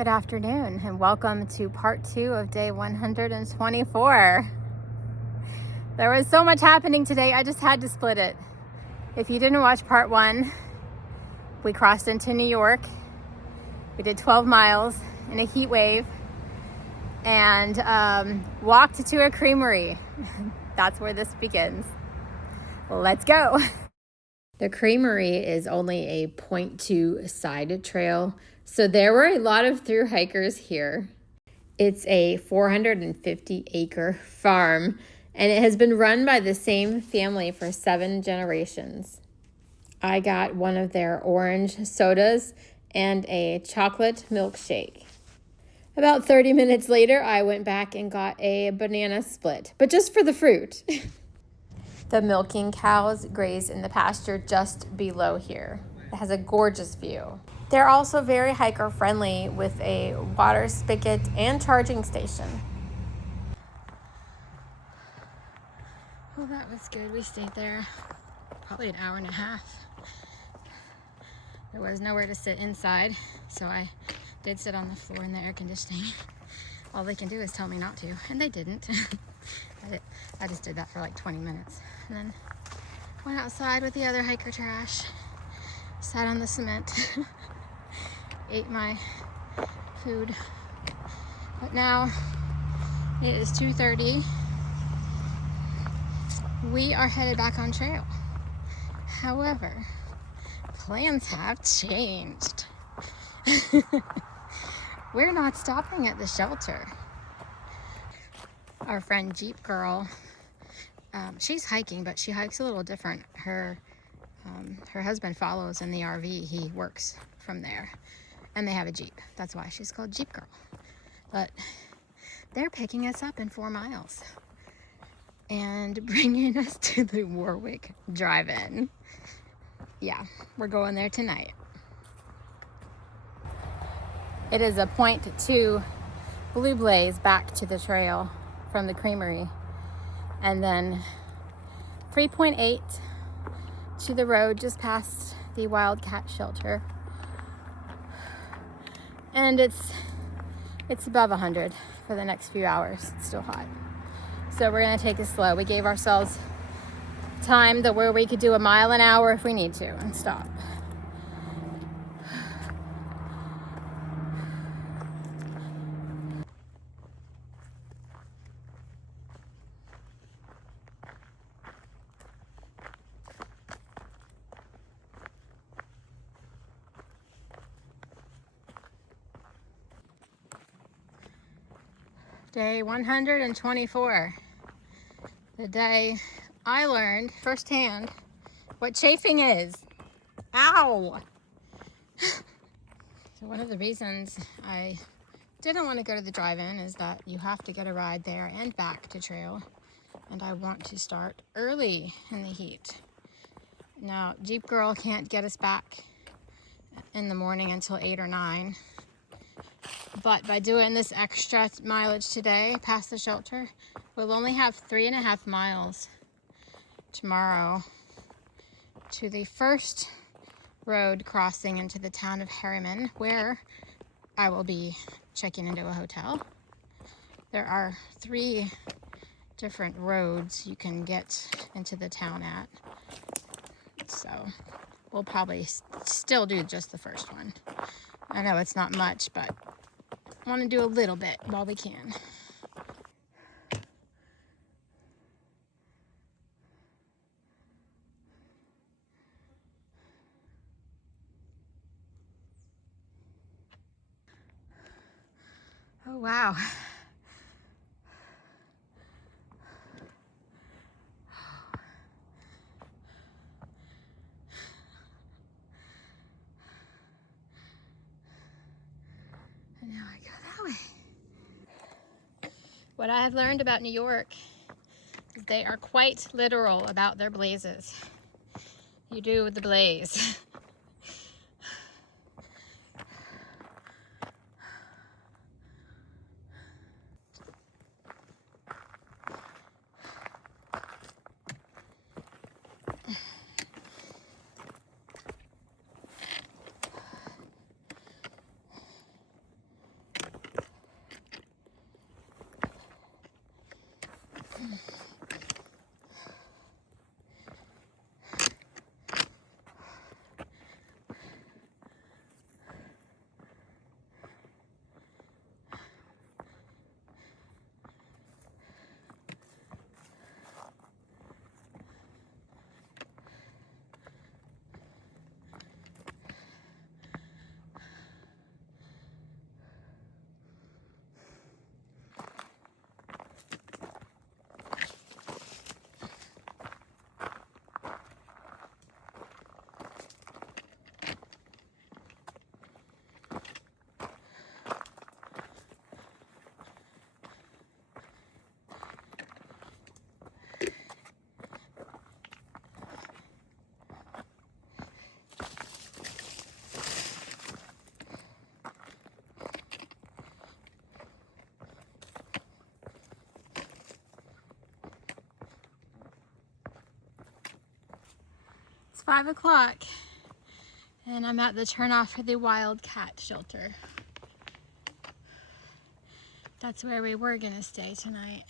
Good afternoon and welcome to part 2 of day 124. There was so much happening today, I just had to split it. If you didn't watch part 1, we crossed into New York. We did 12 miles in a heat wave and walked to a creamery. That's where this begins. Let's go. The Creamery is only a 0.2 side trail, so there were a lot of through hikers here. It's a 450-acre farm, and it has been run by the same family for 7 generations. I got one of their orange sodas and a chocolate milkshake. About 30 minutes later, I went back and got a banana split, but just for the fruit. The milking cows graze in the pasture just below here. It has a gorgeous view. They're also very hiker friendly with a water spigot and charging station. Well, that was good. We stayed there probably an hour and a half. There was nowhere to sit inside, so I did sit on the floor in the air conditioning. All they can do is tell me not to, and they didn't. I just did that for like 20 minutes. And then went outside with the other hiker trash, sat on the cement, ate my food. But now it is 2:30. We are headed back on trail. However, plans have changed. We're not stopping at the shelter. Our friend Jeep Girl, she's hiking, but she hikes a little different. Her husband follows in the RV. He works from there, and they have a Jeep. That's why she's called Jeep Girl. But they're picking us up in 4 miles and bringing us to the Warwick drive-in. Yeah, we're going there tonight. It is a 0.2 blue blaze back to the trail from the Creamery, and then 3.8 to the road just past the wildcat shelter, and it's above 100 for the next few hours. It's still hot, so we're gonna take it slow. We gave ourselves time where we could do 1 mile an hour if we need to and stop. Day 124, the day I learned firsthand what chafing is. Ow! So one of the reasons I didn't want to go to the drive-in is that you have to get a ride there and back to trail, and I want to start early in the heat. Now, Jeep Girl can't get us back in the morning until 8 or 9. But by doing this extra mileage today past the shelter, we'll only have 3.5 miles tomorrow to the first road crossing into the town of Harriman, where I will be checking into a hotel. There are 3 different roads you can get into the town at, so we'll probably still do just the first one. I know it's not much, but I want to do a little bit while we can. Oh, wow. And now I go that way. What I have learned about New York is they are quite literal about their blazes. You do the blaze. It's 5 o'clock and I'm at the turnoff for the wildcat shelter. That's where we were gonna stay tonight.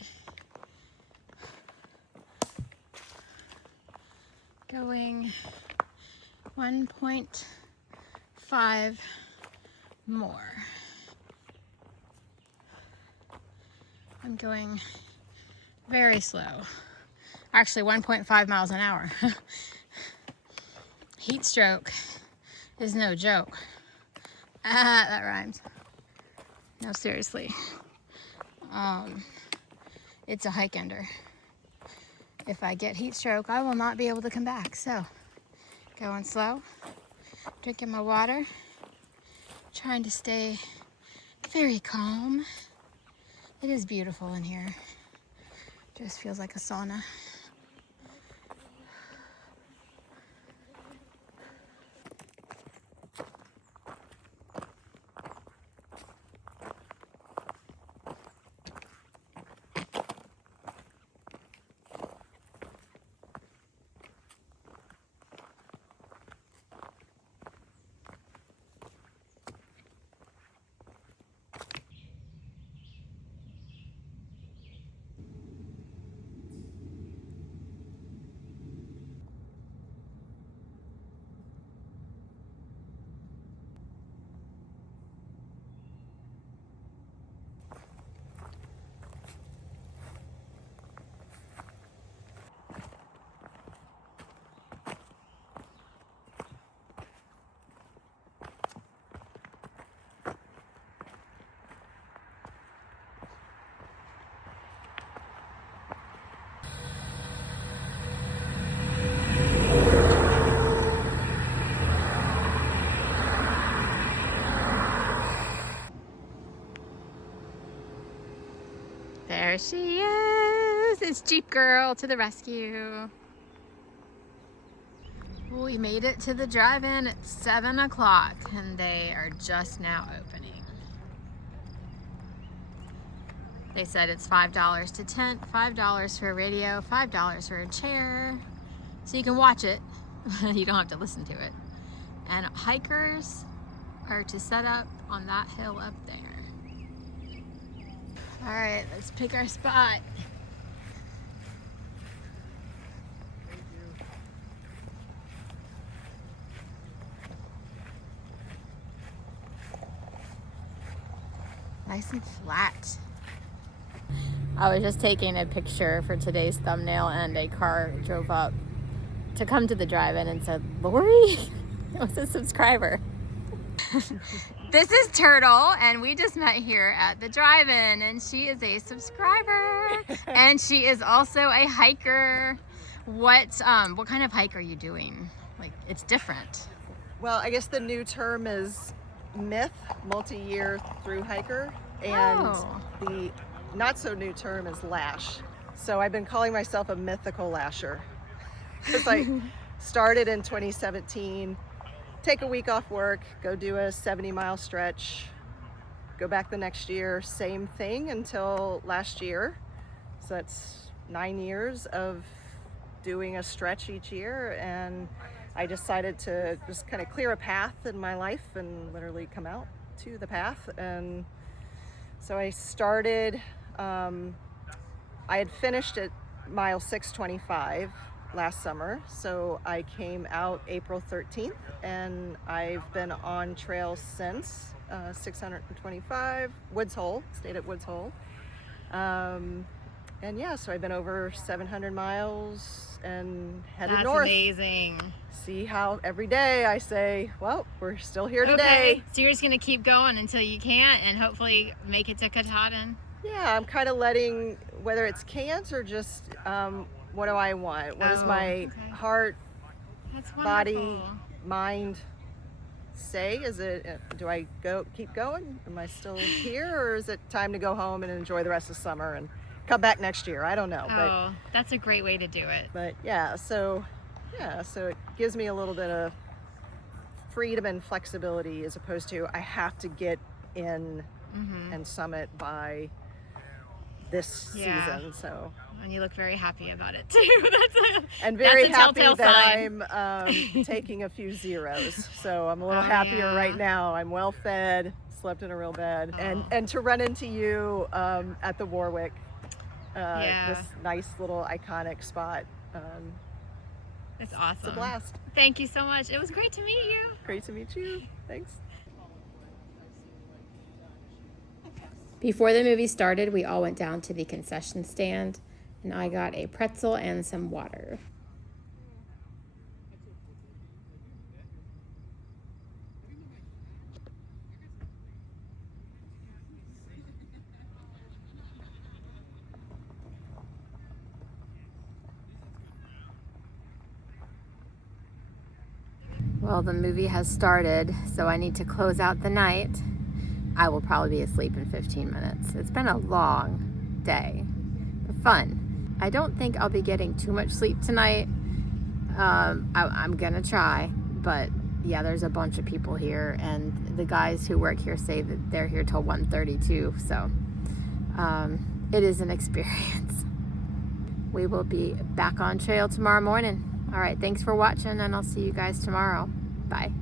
Going 1.5 more. I'm going very slow. Actually 1.5 miles an hour. Heat stroke is no joke. That rhymes. No, seriously. It's a hike ender. If I get heat stroke, I will not be able to come back. So, going slow, drinking my water, trying to stay very calm. It is beautiful in here. Just feels like a sauna. There she is. It's Jeep Girl to the rescue. We made it to the drive-in at 7 o'clock and they are just now opening. They said it's $5 to tent, $5 for a radio, $5 for a chair. So you can watch it, you don't have to listen to it. And hikers are to set up on that hill up there. All right, let's pick our spot. Nice and flat. I was just taking a picture for today's thumbnail and a car drove up to come to the drive-in and said, "Lori?" It was a subscriber. This is Turtle, and we just met here at the drive-in, and she is a subscriber, and she is also a hiker. What kind of hike are you doing? Like, it's different. Well, I guess the new term is myth, multi-year through hiker, and the not so new term is lash. So I've been calling myself a mythical lasher because I started in 2017. Take a week off work, go do a 70-mile stretch, go back the next year, same thing until last year. So that's 9 years of doing a stretch each year, and I decided to just kind of clear a path in my life and literally come out to the path. And so I started, I had finished at mile 625 last summer, so I came out April 13th, and I've been on trail since 625 Woods Hole, stayed at Woods Hole, and yeah, so I've been over 700 miles and headed north. That's amazing. See how every day I say, well, we're still here today. Okay, so you're just gonna keep going until you can't and hopefully make it to Katahdin? Yeah, I'm kind of letting, whether it's can't or just what do I want? What does my heart, body, mind say? Is it, do I keep going? Am I still here, or is it time to go home and enjoy the rest of summer and come back next year? I don't know. Oh, that's a great way to do it. But yeah, so it gives me a little bit of freedom and flexibility, as opposed to I have to get in and summit by this Yeah. season. So, And you look very happy about it too. and very that's a happy telltale that sign. I'm taking a few zeros. So I'm a little Oh, happier yeah. right now. I'm well fed, slept in a real bed, Oh. and to run into you at the Warwick, Yeah. this nice little iconic spot. It's awesome. It's a blast. Thank you so much. It was great to meet you. Great to meet you. Thanks. Before the movie started, we all went down to the concession stand, and I got a pretzel and some water. Well, the movie has started, so I need to close out the night. I will probably be asleep in 15 minutes. It's been a long day, but fun. I don't think I'll be getting too much sleep tonight. I'm gonna try, but yeah, there's a bunch of people here, and the guys who work here say that they're here till 1:32, so it is an experience. We will be back on trail tomorrow morning. All right, thanks for watching, and I'll see you guys tomorrow. Bye.